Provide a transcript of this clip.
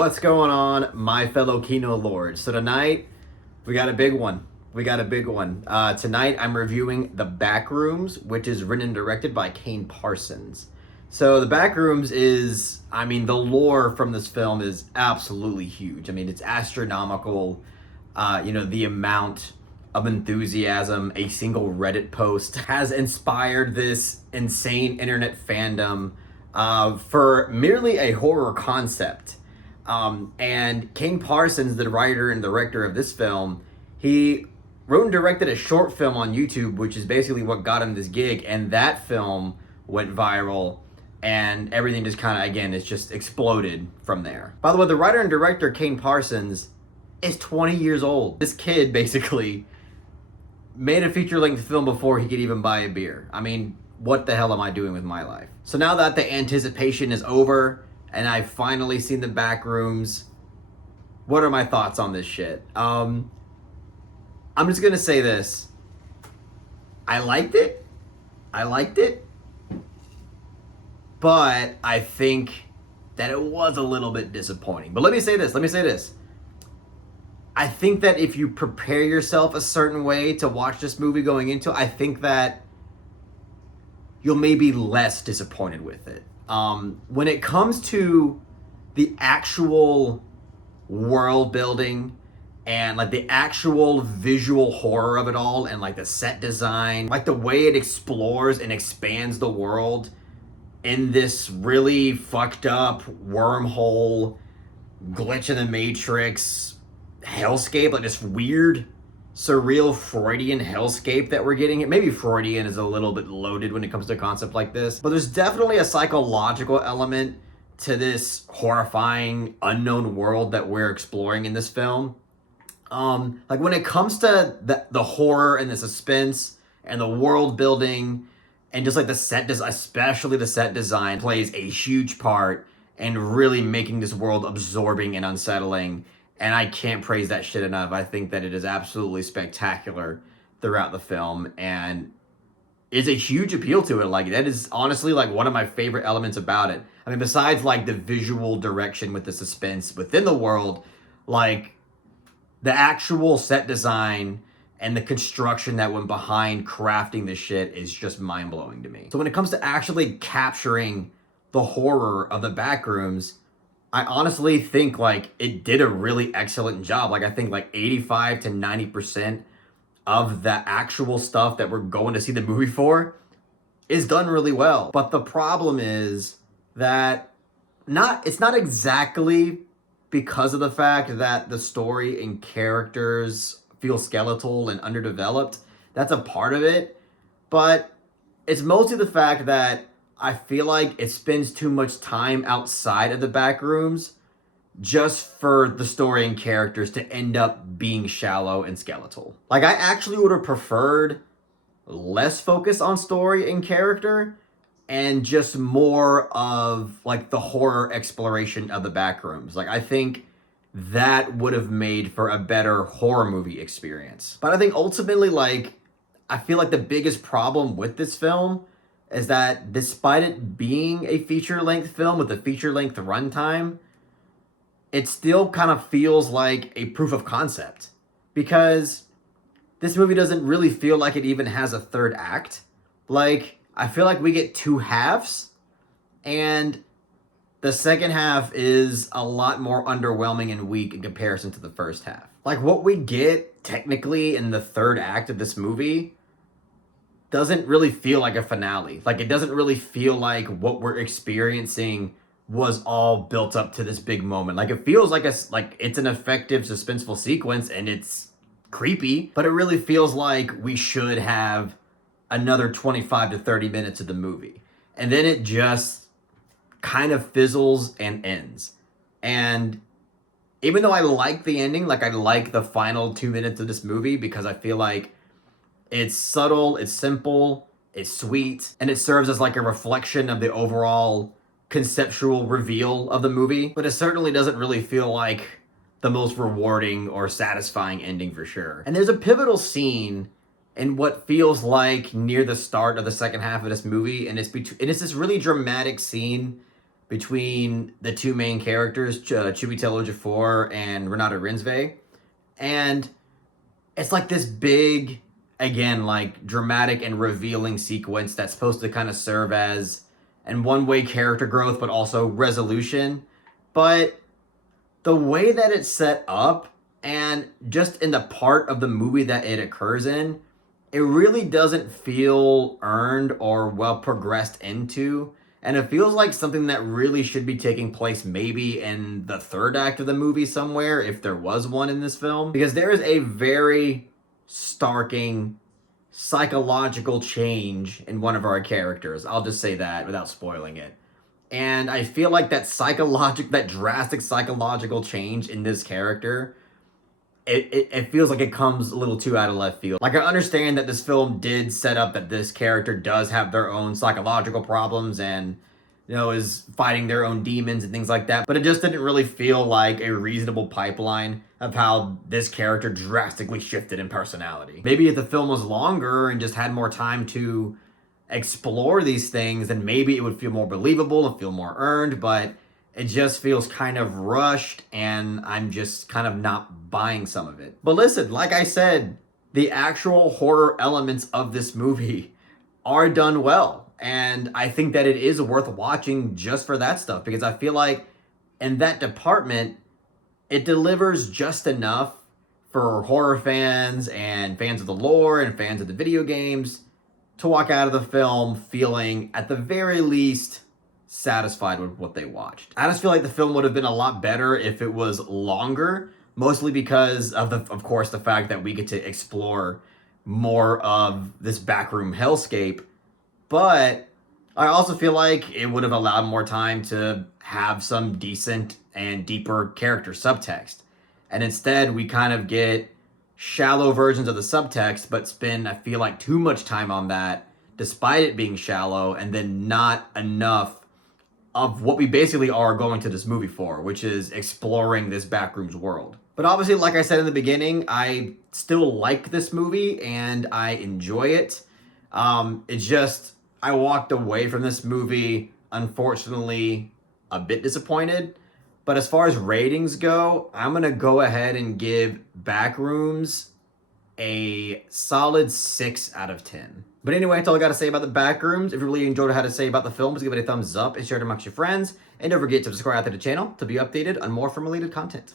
What's going on, my fellow Kino Lords? So tonight, we got a big one. Tonight, I'm reviewing The Backrooms, which is written and directed by Kane Parsons. So The Backrooms is, the lore from this film is absolutely huge. It's astronomical. The amount of enthusiasm a single Reddit post has inspired this insane internet fandom for merely a horror concept. And Kane Parsons, the writer and director of this film, he wrote and directed a short film on YouTube, which is basically what got him this gig. And that film went viral, and everything just kind of, again, it's just exploded from there. By the way, the writer and director, Kane Parsons, is 20 years old. This kid basically made a feature-length film before he could even buy a beer. What the hell am I doing with my life? So now that the anticipation is over, and I've finally seen The Backrooms, what are my thoughts on this shit? I'm just gonna say this. I liked it, but I think that it was a little bit disappointing. But let me say this. I think that if you prepare yourself a certain way to watch this movie going into it, I think that you'll maybe less disappointed with it. When it comes to the actual world building and the actual visual horror of it all, and the set design, the way it explores and expands the world in this really fucked up wormhole, glitch in the Matrix hellscape, this weird, surreal Freudian hellscape that we're getting. Maybe Freudian is a little bit loaded when it comes to a concept like this, but there's definitely a psychological element to this horrifying unknown world that we're exploring in this film. When it comes to the horror and the suspense and the world building and just the set design, especially the set design, plays a huge part in really making this world absorbing and unsettling. And I can't praise that shit enough. I think that it is absolutely spectacular throughout the film, and it's a huge appeal to it. That is honestly one of my favorite elements about it. Besides the visual direction with the suspense within the world, the actual set design and the construction that went behind crafting this shit is just mind-blowing to me. So when it comes to actually capturing the horror of The Backrooms, I honestly think it did a really excellent job. I think 85 to 90% of the actual stuff that we're going to see the movie for is done really well. But the problem is that it's not exactly because of the fact that the story and characters feel skeletal and underdeveloped. That's a part of it. But it's mostly the fact that I feel like it spends too much time outside of The Backrooms just for the story and characters to end up being shallow and skeletal. I actually would have preferred less focus on story and character and just more of the horror exploration of The Backrooms. I think that would have made for a better horror movie experience. But I think ultimately I feel the biggest problem with this film is that despite it being a feature-length film with a feature-length runtime, it still kind of feels like a proof of concept. Because this movie doesn't really feel like it even has a third act. I feel like we get two halves, and the second half is a lot more underwhelming and weak in comparison to the first half. What we get technically in the third act of this movie doesn't really feel like a finale. It doesn't really feel like what we're experiencing was all built up to this big moment. It feels like it's an effective, suspenseful sequence, and it's creepy, but it really feels like we should have another 25 to 30 minutes of the movie. And then it just kind of fizzles and ends. And even though I like the ending, I like the final 2 minutes of this movie because I feel like it's subtle, it's simple, it's sweet, and it serves as a reflection of the overall conceptual reveal of the movie. But it certainly doesn't really feel like the most rewarding or satisfying ending for sure. And there's a pivotal scene in what feels like near the start of the second half of this movie, and it's this really dramatic scene between the two main characters, Chiwetel Ejiofor and Renata Rinsve. And it's like this big, again, like dramatic and revealing sequence that's supposed to kind of serve as in one way character growth, but also resolution. But the way that it's set up and just in the part of the movie that it occurs in, it really doesn't feel earned or well progressed into. And it feels like something that really should be taking place maybe in the third act of the movie somewhere, if there was one in this film. Because there is a very starking psychological change in one of our characters. I'll just say that without spoiling it. And I feel like that drastic psychological change in this character, it feels like it comes a little too out of left field. Like, I understand that this film did set up that this character does have their own psychological problems and, you know, is fighting their own demons and things like that, but it just didn't really feel like a reasonable pipeline of how this character drastically shifted in personality. Maybe if the film was longer and just had more time to explore these things, then maybe it would feel more believable and feel more earned, but it just feels kind of rushed, and I'm just kind of not buying some of it. But listen, like I said, the actual horror elements of this movie are done well. And I think that it is worth watching just for that stuff, because I feel like in that department, it delivers just enough for horror fans and fans of the lore and fans of the video games to walk out of the film feeling, at the very least, satisfied with what they watched. I just feel like the film would have been a lot better if it was longer, mostly because of course, the fact that we get to explore more of this backroom hellscape. But I also feel like it would have allowed more time to have some decent and deeper character subtext. And instead, we kind of get shallow versions of the subtext, but spend, I feel like, too much time on that, despite it being shallow, and then not enough of what we basically are going to this movie for, which is exploring this Backrooms world. But obviously, like I said in the beginning, I still like this movie and I enjoy it. It's just, I walked away from this movie, unfortunately, a bit disappointed. But as far as ratings go, I'm going to go ahead and give Backrooms a solid 6 out of 10. But anyway, that's all I got to say about the Backrooms. If you really enjoyed what I had to say about the film, please give it a thumbs up and share it amongst your friends. And don't forget to subscribe to the channel to be updated on more film-related content.